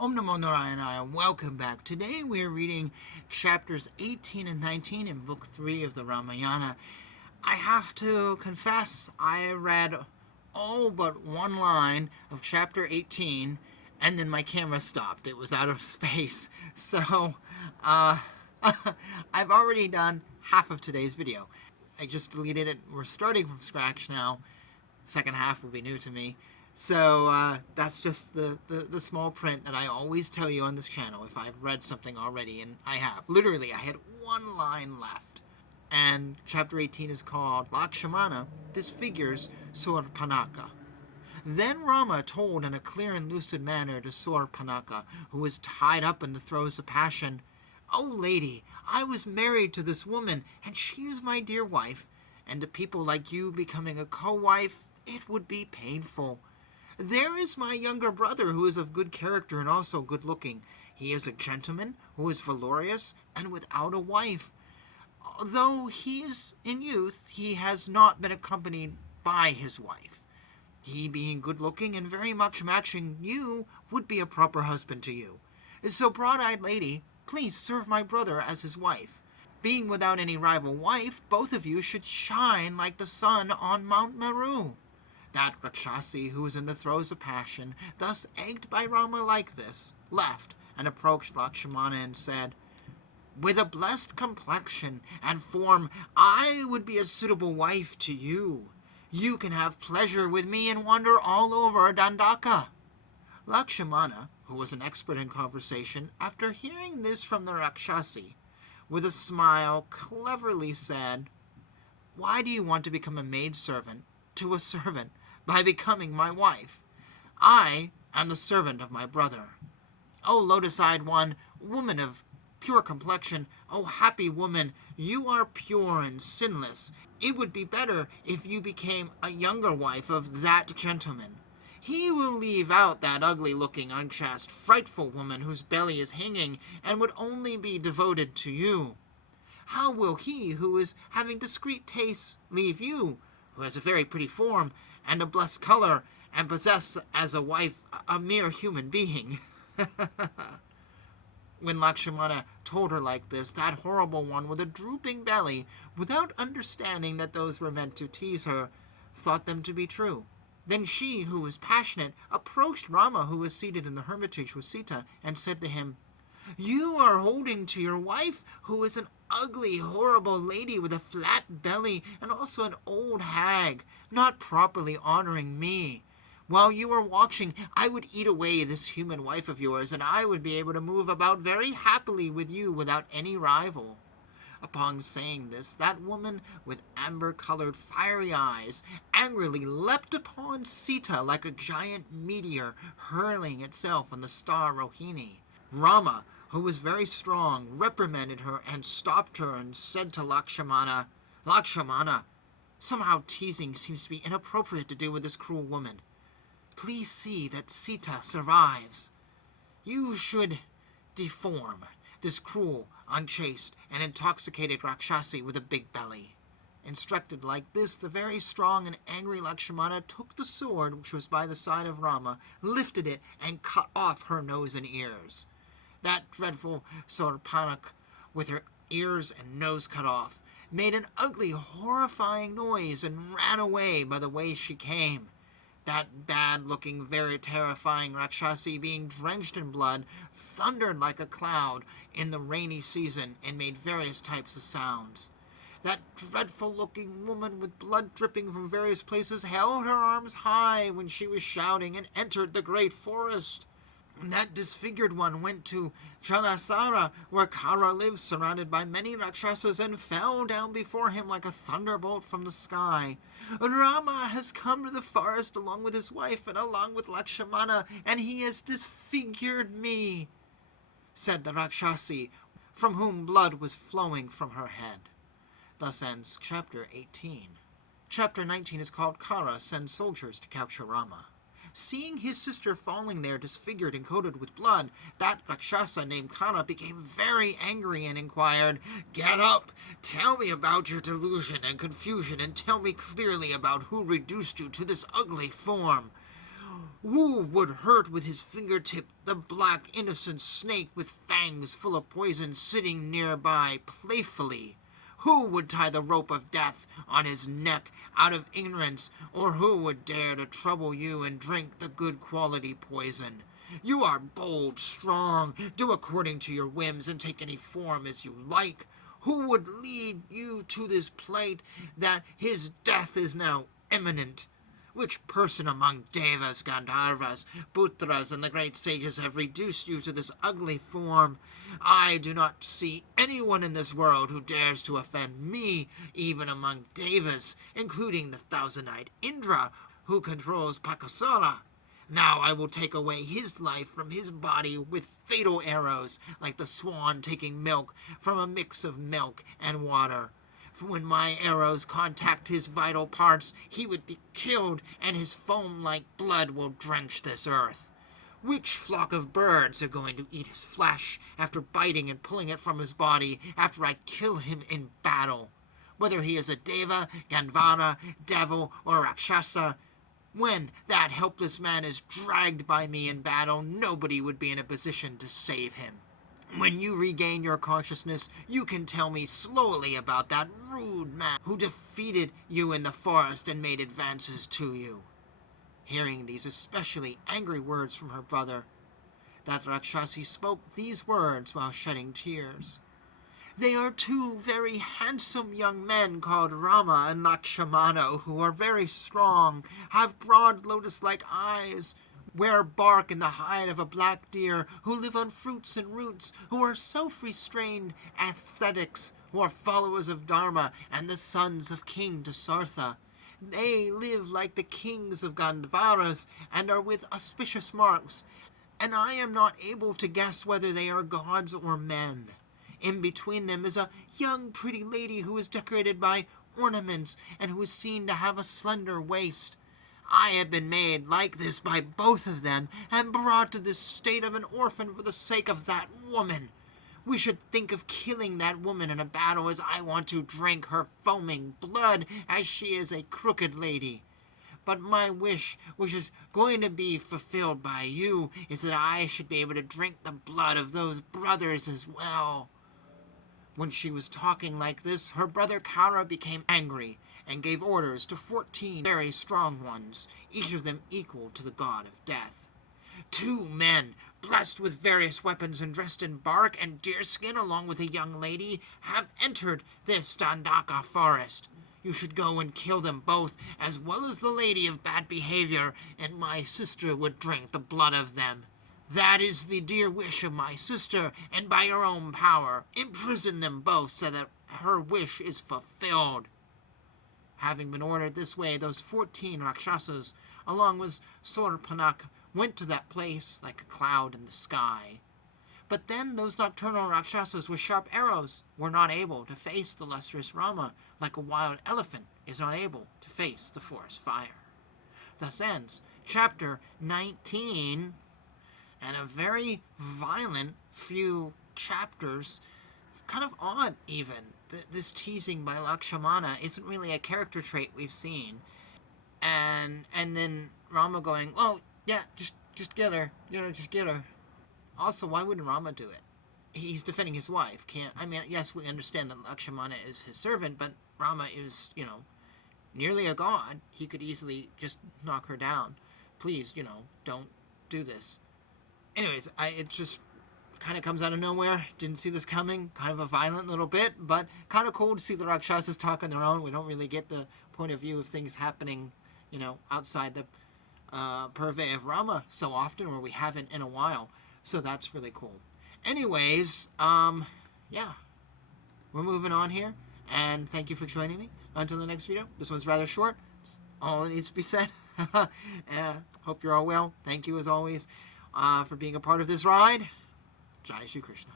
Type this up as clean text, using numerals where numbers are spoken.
Om Namo Narayana, welcome back. Today we are reading chapters 18 and 19 in Book 3 of the Ramayana. I have to confess, I read all but one line of chapter 18, and then my camera stopped. It was out of space. So, I've already done half of today's video. I just deleted it. We're starting from scratch now. Second half will be new to me. So that's just the small print that I always tell you on this channel if I've read something already, and I have. Literally, I had one line left. And chapter 18 is called Lakshmana Disfigures Soorpanakha. Then Rama told in a clear and lucid manner to Soorpanakha, who was tied up in the throes of passion, "O lady, I was married to this woman, and she is my dear wife, and to people like you becoming a co-wife, it would be painful. There is my younger brother who is of good character and also good-looking. He is a gentleman who is valorous and without a wife. Though he is in youth, he has not been accompanied by his wife. He being good-looking and very much matching you would be a proper husband to you. So, broad-eyed lady, please serve my brother as his wife. Being without any rival wife, both of you should shine like the sun on Mount Meru." That Rakshasi, who was in the throes of passion, thus egged by Rama like this, left and approached Lakshmana and said, "With a blessed complexion and form, I would be a suitable wife to you. You can have pleasure with me and wander all over Dandaka." Lakshmana, who was an expert in conversation, after hearing this from the Rakshasi, with a smile cleverly said, "Why do you want to become a maidservant to a servant by becoming my wife? I am the servant of my brother. O lotus-eyed one, woman of pure complexion, O happy woman, you are pure and sinless. It would be better if you became a younger wife of that gentleman. He will leave out that ugly-looking, unchaste, frightful woman whose belly is hanging and would only be devoted to you. How will he, who is having discreet tastes, leave you, who has a very pretty form and a blessed color, and possess as a wife a mere human being?" When Lakshmana told her like this, that horrible one with a drooping belly, without understanding that those were meant to tease her, thought them to be true. Then she, who was passionate, approached Rama, who was seated in the hermitage with Sita, and said to him, "You are holding to your wife, who is an ugly, horrible lady with a flat belly, and also an old hag, not properly honoring me. While you are watching, I would eat away this human wife of yours, and I would be able to move about very happily with you without any rival." Upon saying this, that woman with amber-colored fiery eyes angrily leapt upon Sita like a giant meteor hurling itself on the star Rohini. Rama, who was very strong, reprimanded her and stopped her and said to Lakshmana, "Lakshmana, somehow teasing seems to be inappropriate to do with this cruel woman. Please see that Sita survives. You should deform this cruel, unchaste, and intoxicated Rakshasi with a big belly." Instructed like this, the very strong and angry Lakshmana took the sword which was by the side of Rama, lifted it, and cut off her nose and ears. That dreadful Soorpanakha, with her ears and nose cut off, made an ugly, horrifying noise and ran away by the way she came. That bad-looking, very terrifying Rakshasi, being drenched in blood, thundered like a cloud in the rainy season and made various types of sounds. That dreadful-looking woman with blood dripping from various places held her arms high when she was shouting and entered the great forest. That disfigured one went to Jalasara, where Khara lives, surrounded by many Rakshasas, and fell down before him like a thunderbolt from the sky. "Rama has come to the forest along with his wife and along with Lakshmana, and he has disfigured me," said the Rakshasi, from whom blood was flowing from her head. Thus ends chapter 18. Chapter 19 is called Khara Sends Soldiers to Capture Rama. Seeing his sister falling there disfigured and coated with blood, that Rakshasa named Khara became very angry and inquired, "Get up! Tell me about your delusion and confusion, and tell me clearly about who reduced you to this ugly form." Who would hurt with his fingertip the black innocent snake with fangs full of poison sitting nearby playfully? Who would tie the rope of death on his neck out of ignorance, or who would dare to trouble you and drink the good quality poison? You are bold, strong, do according to your whims and take any form as you like. Who would lead you to this plight that his death is now imminent? Which person among Devas, Gandharvas, Putras, and the great sages have reduced you to this ugly form? I do not see anyone in this world who dares to offend me, even among Devas, including the thousand-eyed Indra, who controls Pakasara. Now I will take away his life from his body with fatal arrows, like the swan taking milk from a mix of milk and water. For when my arrows contact his vital parts, he would be killed, and his foam-like blood will drench this earth. Which flock of birds are going to eat his flesh after biting and pulling it from his body after I kill him in battle? Whether he is a Deva, Gandhara, devil, or Rakshasa, when that helpless man is dragged by me in battle, nobody would be in a position to save him. When you regain your consciousness, you can tell me slowly about that rude man who defeated you in the forest and made advances to you. Hearing these especially angry words from her brother, that Rakshasi spoke these words while shedding tears. They are two very handsome young men called Rama and Lakshmana, who are very strong, have broad lotus-like eyes, wear bark in the hide of a black deer, who live on fruits and roots, who are self-restrained ascetics, who are followers of Dharma and the sons of King Dasartha. They live like the kings of Gandhavaras and are with auspicious marks, and I am not able to guess whether they are gods or men. In between them is a young pretty lady who is decorated by ornaments and who is seen to have a slender waist. I have been made like this by both of them and brought to this state of an orphan for the sake of that woman. We should think of killing that woman in a battle, as I want to drink her foaming blood, as she is a crooked lady. But my wish, which is going to be fulfilled by you, is that I should be able to drink the blood of those brothers as well. When she was talking like this, her brother Khara became angry and gave orders to 14 very strong ones, each of them equal to the god of death. 2 men, blessed with various weapons and dressed in bark and deerskin along with a young lady, have entered this Dandaka forest. You should go and kill them both, as well as the lady of bad behavior, and my sister would drink the blood of them. That is the dear wish of my sister, and by your own power, imprison them both so that her wish is fulfilled. Having been ordered this way, those 14 Rakshasas, along with Soorpanakha, went to that place like a cloud in the sky. But then those nocturnal Rakshasas with sharp arrows were not able to face the lustrous Rama, like a wild elephant is not able to face the forest fire. Thus ends chapter 19, and a very violent few chapters, kind of odd even. This teasing by Lakshmana isn't really a character trait we've seen. And then Rama going, well, yeah, just get her. Just get her. Also, why wouldn't Rama do it? He's defending his wife. Yes, we understand that Lakshmana is his servant, but Rama is, nearly a god. He could easily just knock her down. Please, don't do this. Anyways, it just kind of comes out of nowhere. Didn't see this coming. Kind of a violent little bit, but kind of cool to see the Rakshasas talk on their own. We don't really get the point of view of things happening, outside the purvey of Rama so often, or we haven't in a while. So that's really cool. Anyways, yeah, we're moving on here, and thank you for joining me. Until the next video. This one's rather short. That's all that needs to be said. Hope you're all well. Thank you, as always, for being a part of this ride. Jai Shri Krishna.